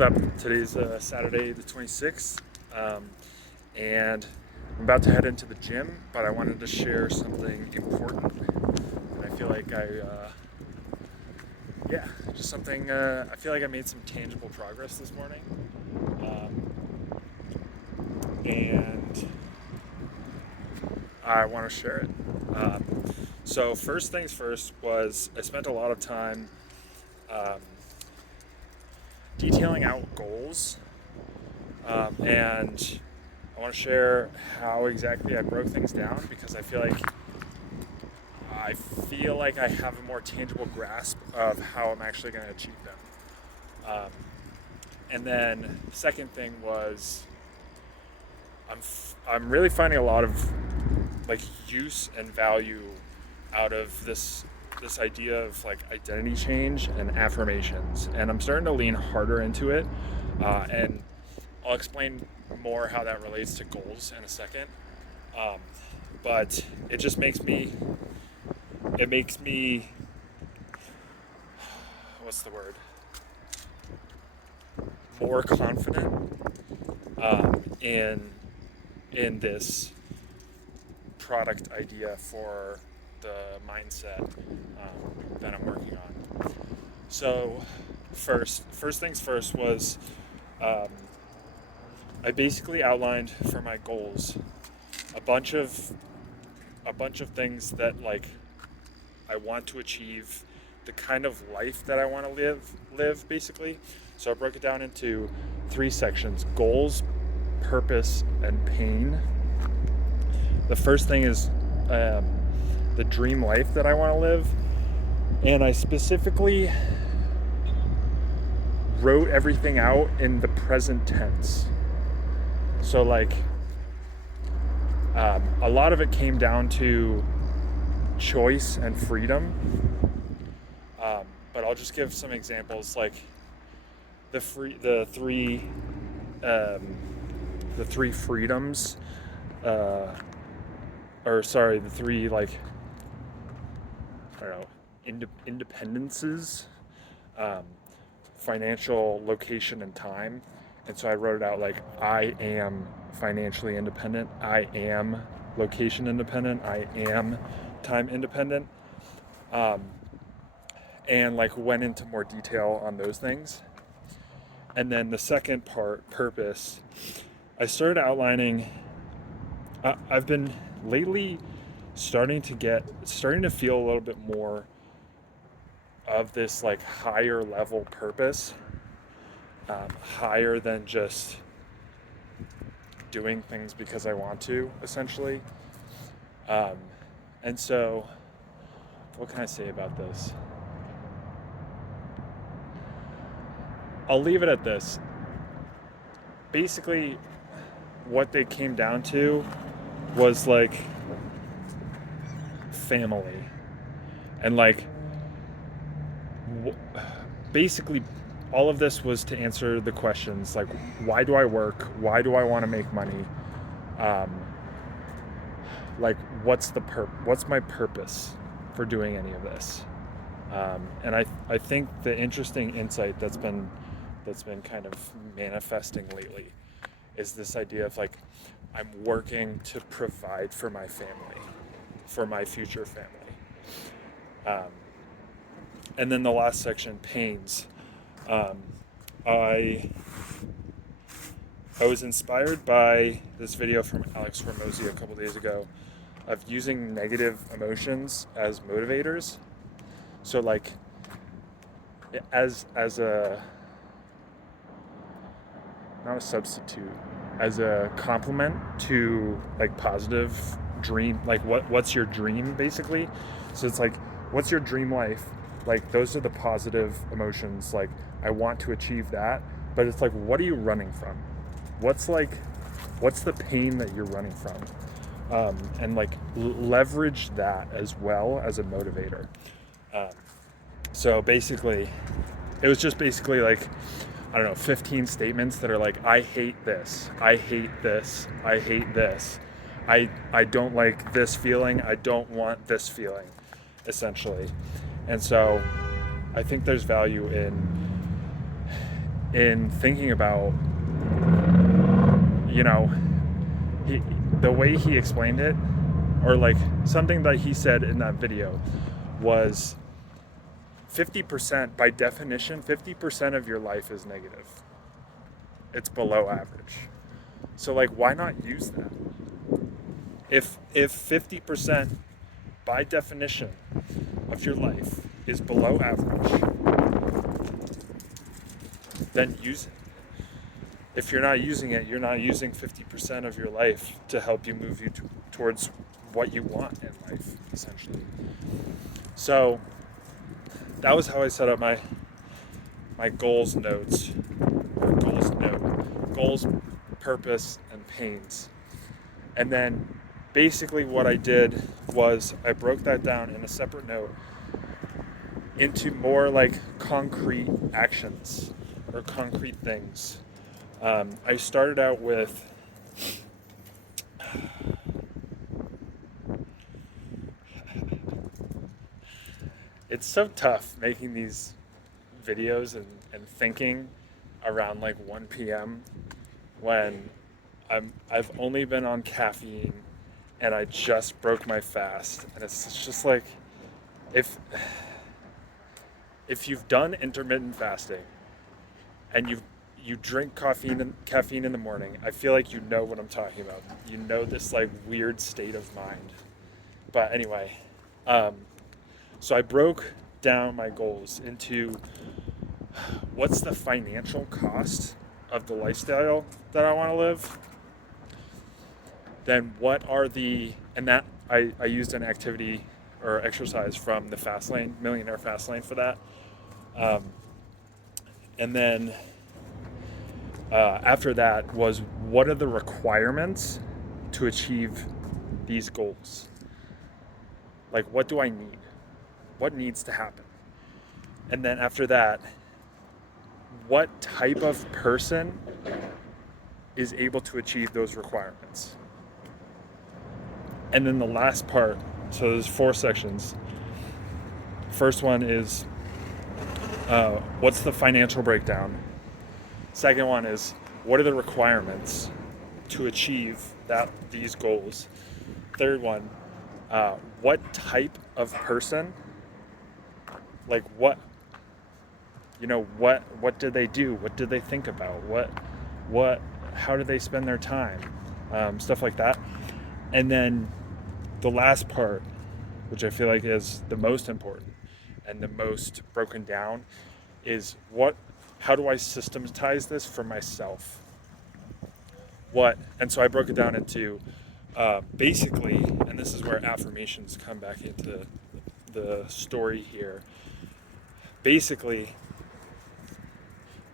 What's up? Today's Saturday the 26th, and I'm about to head into the gym, but I wanted to share something important. And I feel like just something, I feel like I made some tangible progress this morning. And I want to share it. So first things first was I spent a lot of time um, detailing out goals, and I want to share how exactly I broke things down because I feel like I have a more tangible grasp of how I'm actually going to achieve them. And then the second thing was I'm really finding a lot of like use and value out of this idea of like identity change and affirmations, and I'm starting to lean harder into it, and I'll explain more how that relates to goals in a second. um, but it makes me what's the word, more confident in this product idea for the mindset that I'm working on. So first things first was um, I basically outlined for my goals a bunch of things that like I want to achieve, the kind of life that I want to live basically. So I broke it down into three sections: goals, purpose, and pain. The first thing is the dream life that I want to live, and I specifically wrote everything out in the present tense. So like a lot of it came down to choice and freedom, but I'll just give some examples, like the three freedoms, the three, like, I don't know, independences, um, financial, location, and time. And so I wrote it out like, I am financially independent, I am location independent, I am time independent, and like went into more detail on those things. And then the second part, purpose, I started outlining. I've been lately starting to feel a little bit more of this like higher level purpose, higher than just doing things because I want to, essentially. And so, what can I say about this? I'll leave it at this. Basically, what they came down to was like family, and like basically all of this was to answer the questions like, why do I work, why do I want to make money, like what's my purpose for doing any of this. And I think the interesting insight that's been kind of manifesting lately is this idea of like, I'm working to provide for my family, for my future family. And then the last section, pains. I was inspired by this video from Alex Hormozy a couple days ago of using negative emotions as motivators. So like, as a, not a substitute, as a complement to like positive dream, like what's your dream basically. So it's like, what's your dream life? Like, those are the positive emotions, like I want to achieve that. But it's like, what are you running from? What's the pain that you're running from? And like leverage that as well as a motivator. So basically, it was just basically like, I don't know, 15 statements that are like, I hate this, I hate this, I hate this, I don't like this feeling, I don't want this feeling, essentially. And so I think there's value in thinking about, you know, the way he explained it, or like something that he said in that video was 50%, by definition, 50% of your life is negative. It's below average. So like, why not use that? If 50% by definition of your life is below average, then use it. If you're not using it, you're not using 50% of your life to help you move you towards what you want in life, essentially. So that was how I set up my goals notes, or goals, purpose, and pains. And then basically what I did was I broke that down in a separate note into more like concrete actions or concrete things. I started out with it's so tough making these videos and thinking around like 1 p.m. when I've only been on caffeine and I just broke my fast, and it's just like, if you've done intermittent fasting and you drink caffeine in the morning, I feel like you know what I'm talking about. You know this like weird state of mind. But anyway, so I broke down my goals into what's the financial cost of the lifestyle that I want to live. Then what are and that I used an activity or exercise from the Fastlane, Millionaire Fastlane for that. And then after that was, what are the requirements to achieve these goals? Like, what do I need? What needs to happen? And then after that, what type of person is able to achieve those requirements? And then the last part, so there's 4 sections. First one is, what's the financial breakdown? Second one is, what are the requirements to achieve these goals? Third one, what type of person, like what do they do? What do they think about? How do they spend their time? Stuff like that. And then the last part, which I feel like is the most important and the most broken down, is how do I systematize this for myself? And so I broke it down into basically, and this is where affirmations come back into the story here. Basically,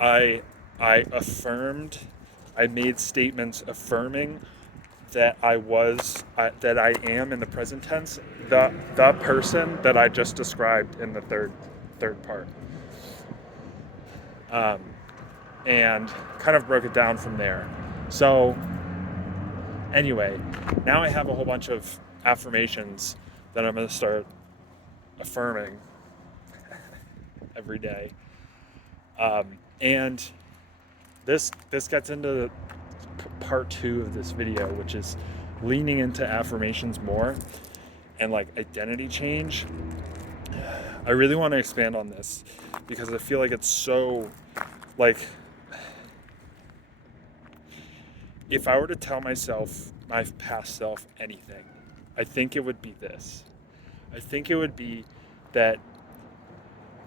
I made statements affirming that I am in the present tense, the person that I just described in the third part. And kind of broke it down from there. So anyway, now I have a whole bunch of affirmations that I'm going to start affirming every day. And this gets into part 2 of this video, which is leaning into affirmations more and like identity change. I really want to expand on this because I feel like it's so, like, if I were to tell myself, my past self, anything, I think it would be this. I think it would be that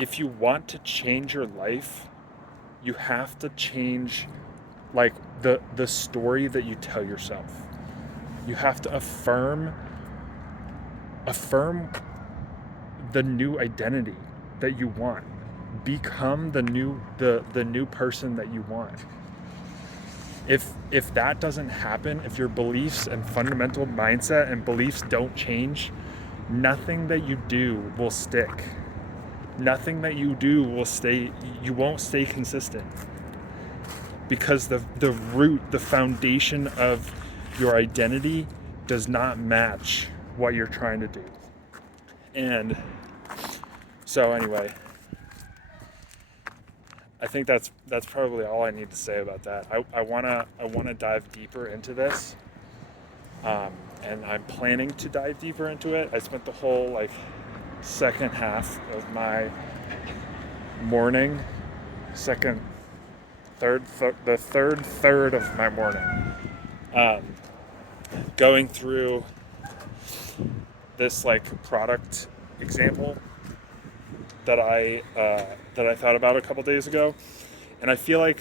if you want to change your life, you have to change like the story that you tell yourself. You have to affirm the new identity that you want. Become the new person that you want. If that doesn't happen, if your beliefs and fundamental mindset and beliefs don't change, nothing that you do will stick. Nothing that you do will stay. You won't stay consistent, because the root, the foundation of your identity does not match what you're trying to do. And so anyway, I think that's probably all I need to say about that. I wanna dive deeper into this, and I'm planning to dive deeper into it. I spent the whole like second half of my morning, second, the third third of my morning, um, going through this like product example that I thought about a couple days ago, and I feel like,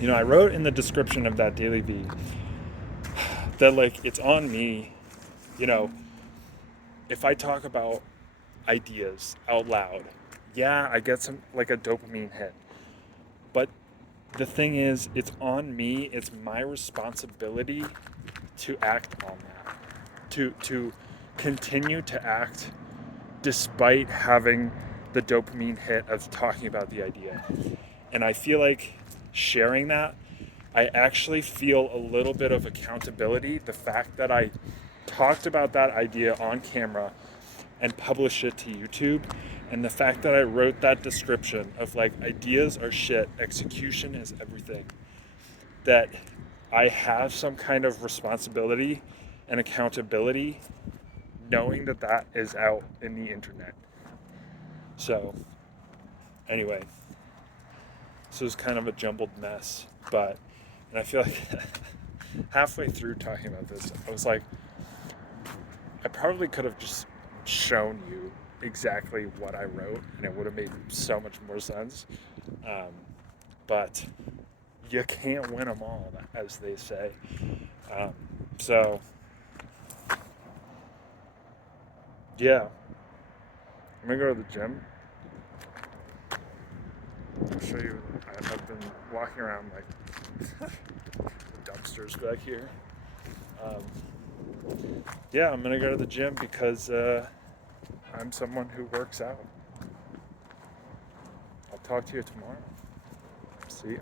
I wrote in the description of that DailyV that like it's on me, you know, if I talk about ideas out loud, yeah, I get some like a dopamine hit, but the thing is, it's on me. It's my responsibility to act on that, to continue to act despite having the dopamine hit of talking about the idea. And I feel like sharing that, I actually feel a little bit of accountability. The fact that I talked about that idea on camera and published it to YouTube, and the fact that I wrote that description of like ideas are shit, execution is everything, that I have some kind of responsibility and accountability knowing that that is out in the internet. So, anyway, this was kind of a jumbled mess, and I feel like halfway through talking about this, I was like, I probably could have just shown you exactly what I wrote, and it would have made so much more sense. But you can't win them all, as they say. So, yeah, I'm gonna go to the gym. I'll show you. I've been walking around like the dumpsters back here. Yeah, I'm gonna go to the gym because I'm someone who works out. I'll talk to you tomorrow. See ya.